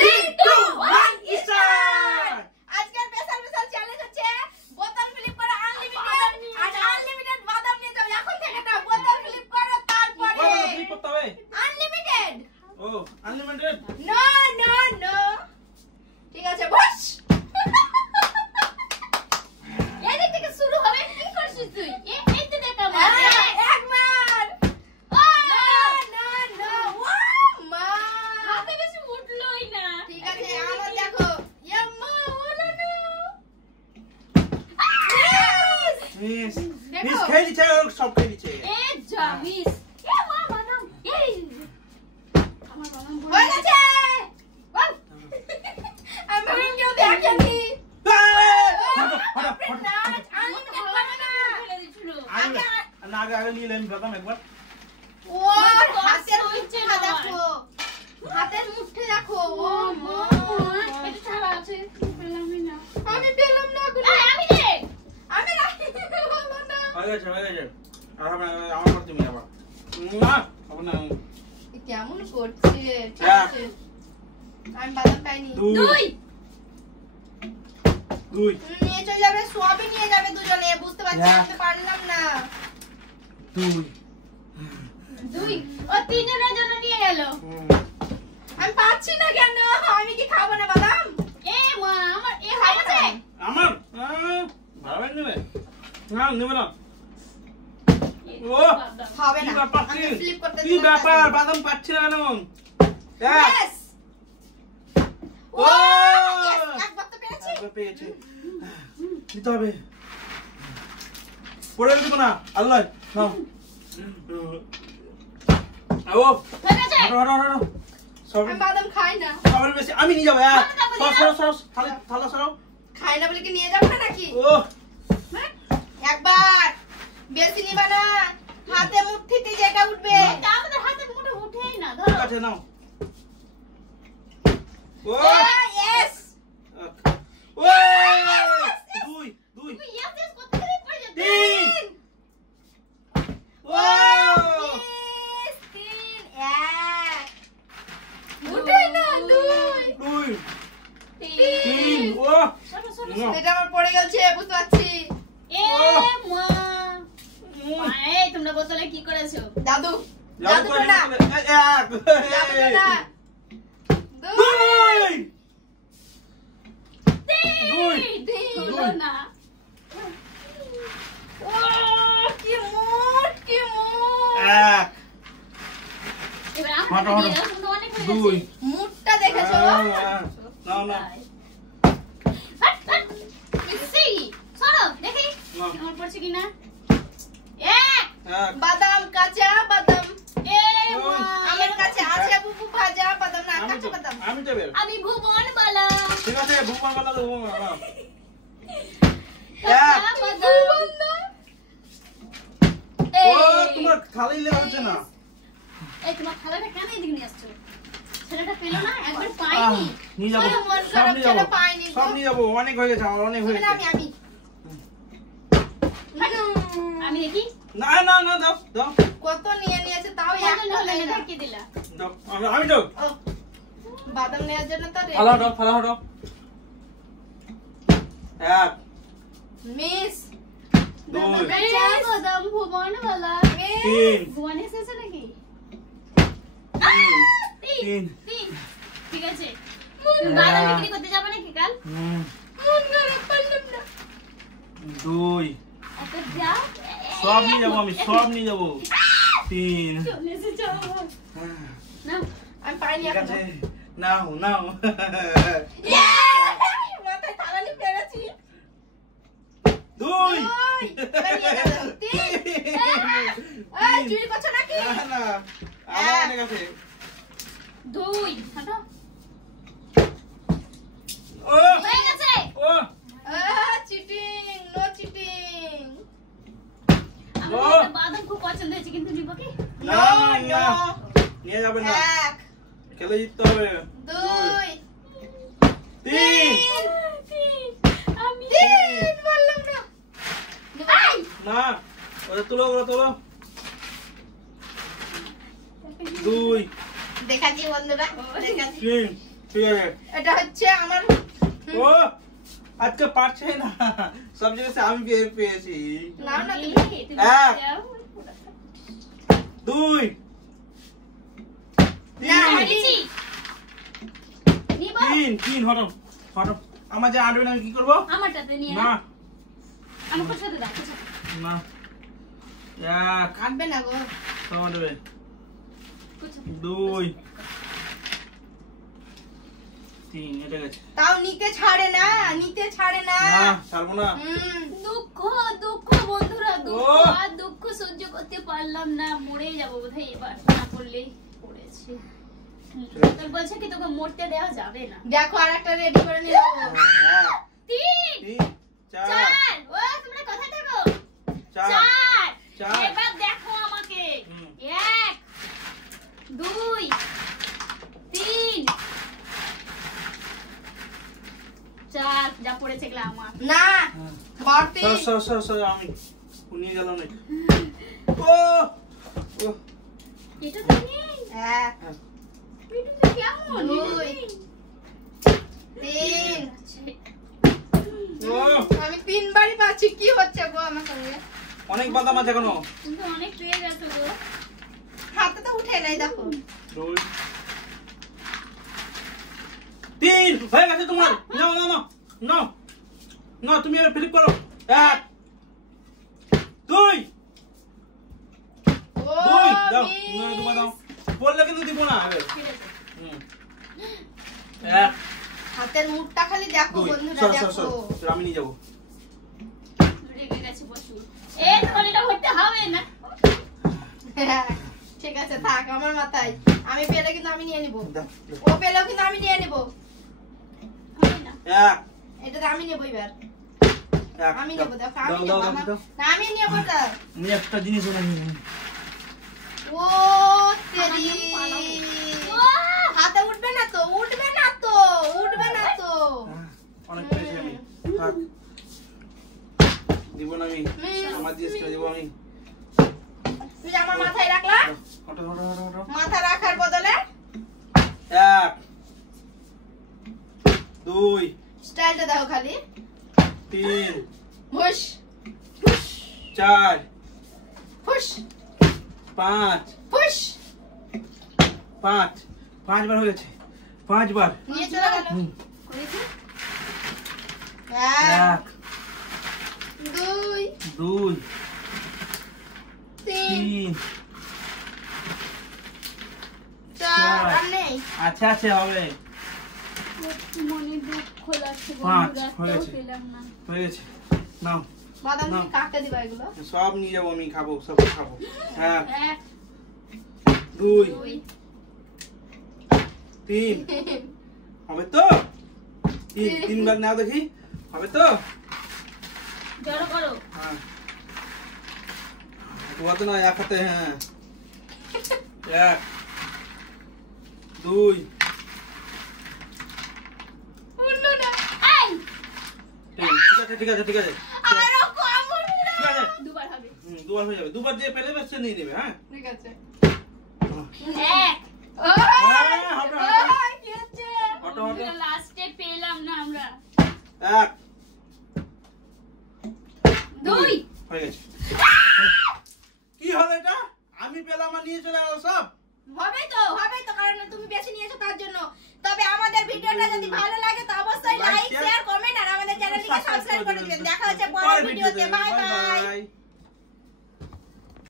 3 2 1 start. আজকের special challenge হচ্ছে বোতল ফ্লিপ করা আনলিমিটেড আর আনলিমিটেড বাদাম নিয়ে যাও। এখন থেকে না বোতল ফ্লিপ করো তারপরে ফ্লিপ করতে হবে আনলিমিটেড। ও আনলিমিটেড নো নো নো ঠিক আছে বস। এই থেকে শুরু হবে। কি করছিস তুই? এই তো দেখা মার এক মার। ও নো নো ও মা হাতে বেশি উঠলোই না। ঠিক আছে আবার দেখো ইয়াম্মা হলো না। মিস মিস খেয়ে দিচ্ছে সব খেয়ে দিচ্ছে এ জামিস এ মা বাদাম এই আমার বাদাম হয়ে গেছে। আমি ভিডিও দেখেছি। আগে নিয়ে আমি বাদাম একবার ও হাতের মুঠে দেখো হাতের মুঠে দেখো। ও মা এটা ছাড়া আছে পেলামই না। আমি পেলাম না গুলো আমি রে আমি রাখি বলো না। হয়ে গেছে আর আমার করতে তুমি আবার না হবে না। কেমন করছে? ঠিক আছে আমি বাদাম পাইনি। দুই নিয়ে চলে যাবে সবই নিয়ে যাবে দুজনে। বুঝতে পারছি আমি পারলাম না। দুই ও তিনজনের জন্য নিয়ে গেল। আমি পাচ্ছি না কেন? আমি কি খাবো না বাদাম? এ মা আমার এ হয়ে গেছে আমার ভাবে নেবে না নেবে না। ও হবে কি না। ব্যাপার আমি ফ্লিপ করতে কি ব্যাপার বাদাম পাচ্ছি না কেন? यस ও একবার তো পেরেছি। একবার পেয়েছি দিতে হবে পড়ে দিব না আল্লাহ নাও ও হয়ে গেছে। হটো সব আমি বাদাম খাই না। সবার বেশি আমি নিয়ে যাবো সরো থালা সরো খাই না বলে কি নিয়ে যাবো না নাকি? ও একবার বেশি নিবা না। হাতে মুঠিতে যেটা উঠবে আমাদের হাতে মুঠে উঠেই না। ধরো ঠিক আছে নাও ও यस ও দুই তুই यस করতে গেলে পড়ে যাবে। তিন ও তিন এক উঠেই না। দুই তিন ও এটা আমার পড়ে গেছে বুঝতে পারছি। এ মা এই তোমরা বোতলে কি করেছো? জাদু জাদু করে না জাদু করে না। দুই হলো না। ও কি মোট এক এবার আমরা দিয়ে দাও। তোমরা অনেক হয়ে গেছে। মুটটা দেখেছো? নাও না মিসি সরো দেখি না। আমার পড়ছে কিনা। এক বাদাম কাঁচা বাদাম। এ ওই। আমার কাছে আছে বুবু ভাজা বাদাম না কাঁচা বাদাম। আমি দেবে আমি ভুবন বালা ঠিক আছে ভুকমান বালা দেবো বাবা কাঁচা বাদাম। ও তোমার খালি লেগেছে না। এই তোমার খালাটা কেন এদিকে নিয়ে আসছো? ছেলেটা পেলো না একবার পাইনি। নিয়ে যাবো ওরে মন সব খারাপ নিয়ে ছেলে যাবো পাইনি। সব নিয়ে যাবো অনেক হয়ে গেছে আমার অনেক হয়ে গেছে আমি আমি দেখি না না না দাও দাও কত নিয়ে নিয়েছে তাও একটা নেই না কি দিলা। দাও আমি দাও ও বাদাম নেওয়ার জন্য তো ফালা হটো এক মিস দুই কাঁচা বাদাম ভুবন বালা। তিন ভুবন এসেছে নাকি? তিন তিন ঠিক আছে। বাদাম বিক্রি করতে যাবে নাকি কাল? মন খারাপ পারলাম না। দুই আচ্ছা যাও সব নিয়ে যাবো আমি সব নিয়ে যাবো তিন চলে এসেছো না আমি পাইনি ঠিক এখন। আছে নাও নাও মাথায় থালানি পেরেছি। দুই এবার নিয়ে যাবে। তিন এই চুরি করছো নাকি? না না আমার অনেক আছে দুই হাঁটো ও হয়ে গেছে। ও চিটিং নো চিটিং। ও আমার বাদাম খুব পছন্দ হয়েছে কিন্তু নিব কি? না না নিয়ে যাবেন না এক খেলে জিততে হবে দুই তিন তিন আমি তিন বললাম না। না ওটা তুলো দুই দেখাচ্ছি বন্ধুরা দেখাচ্ছি। তিন ঠিক আছে এটা হচ্ছে আমার ও আজকে পারছে না সব জায়গায় আমি পেয়েছি নাও না তুমি। এক। 2 না, 3 হটো হটো আমার যে আটবে না আমি কি করবো আমারটাতে নিয়ে না আমার সাথে দাও না কাটবে না গো। তোমার দেবে 2 3 এটা গেছে তাও নিতে ছাড়ে না না ছাড়বো না দুঃখ দুঃখ বন্ধুরা দুঃখ ও। আর দুঃখ সহ্য করতে পারলাম না মরে যাবো বোধহয় এবার না করলেই পড়েছে তোর বলছে কি তোকে মরতে দেওয়া যাবে না দেখো আরেকটা রেডি করে নিয়ে যাবো। 3 4 4 ও তোমরা কোথায় থাকো 4 4 এবার দেখো আমাকে 1 2 3 4 যা পড়েছে গলা আমার না বাড়তি সর আমি নিয়ে গেল না ও এটা তো নেই এক এটা তো কেমন 2 3 ও আমি 3 বারই পাচ্ছি কি হচ্ছে গো আমার সঙ্গে অনেক বাদাম আছে এখনো কিন্তু অনেক পেয়ে গেছো গো হাতে তো উঠে নাই দেখো 2 3 হয়ে গেছে তোমার নাও নাও নাও নাও নাও তুমি এবার ফ্লিপ করো 1 2 ও 2 দাও মিস। না তোমার দাও বললে কিন্তু দিব না আগে ঠিক আছে হুম 1 হাতের মুখটা খালি দেখো 2 বন্ধুরা সর দেখো সর আমি নিয়ে যাবো রেগে গেছে প্রচুর তোমার এটা হতে হবে না ঠিক আছে থাক আমার মাথায় আমি পেলে কিন্তু আমি নিয়ে নিব দাও ও পেলেও কিন্তু আমি নিয়ে নিব হবে না 1 এটা আমি নেব এবার 1 আমি নেব দেখো আমি দাও নেব দাও আমার- দাও না আমি নেব তো আমি একটা জিনিস নিয়ে ও তেরি ও হাতে উঠবে না তো উঠবে না তো উঠবে না তো অনেক পেয়েছি আমি থাক দিব না আমি হুম। আমার জিনিস কিনে দিব আমি তুই আমার মাথায় রাখলা হটো হটো হটো হটো মাথা রাখার বদলে 1 2 স্টাইলটা দেখো খালি 3 হুশ 4 হুশ 5 হুশ 5 বার হয়ে গেছে 5 বার নিয়ে চলে গেল করেছি 1 1 2 2 3 3 4 আর নেই আচ্ছা আচ্ছা হবে মনে দুঃখ লাগছে 5 বন্ধুরা হয়ে তো গেছে পেলাম না হয়ে গেছে নাও বাদাম না। তুমি কাটতে দিবা এগুলো সব নিয়ে যাবো আমি খাবো সব খাবো 1 1 2 2 3 হবে তো 3 বার নাও দেখি হবে তো জড়ো করো हाँ हुआ तो ना एक खाते हैं 1 2 উঠলো না এই 3 ঠিক আছে ঠিক আছে আরো কম উঠবে ঠিক আছে দুবার হবে দুবার হয়ে যাবে দুবার যে পেলে বেশ নিয়ে নেবে হ্যাঁ ঠিক আছে 1 হটো কি হচ্ছে হটো লাস্টে পেলাম না আমরা 1 2 হয়ে গেছে কি হলো এটা আমি পেলাম আর নিয়ে চলে গেল সব হবে তো কারণ তুমি বেশি নিয়েছো তার জন্য তবে আমাদের ভিডিওটা যদি ভালো লাগে তো অবশ্যই Like, like share, share comment আর আমাদের চ্যানেলটিকে subscribe সাবস্ক্রাইব করে করে দিবেন দিবেন। দেখা হচ্ছে পরের পরের ভিডিওতে ভিডিওতে। Bye Bye bye bye.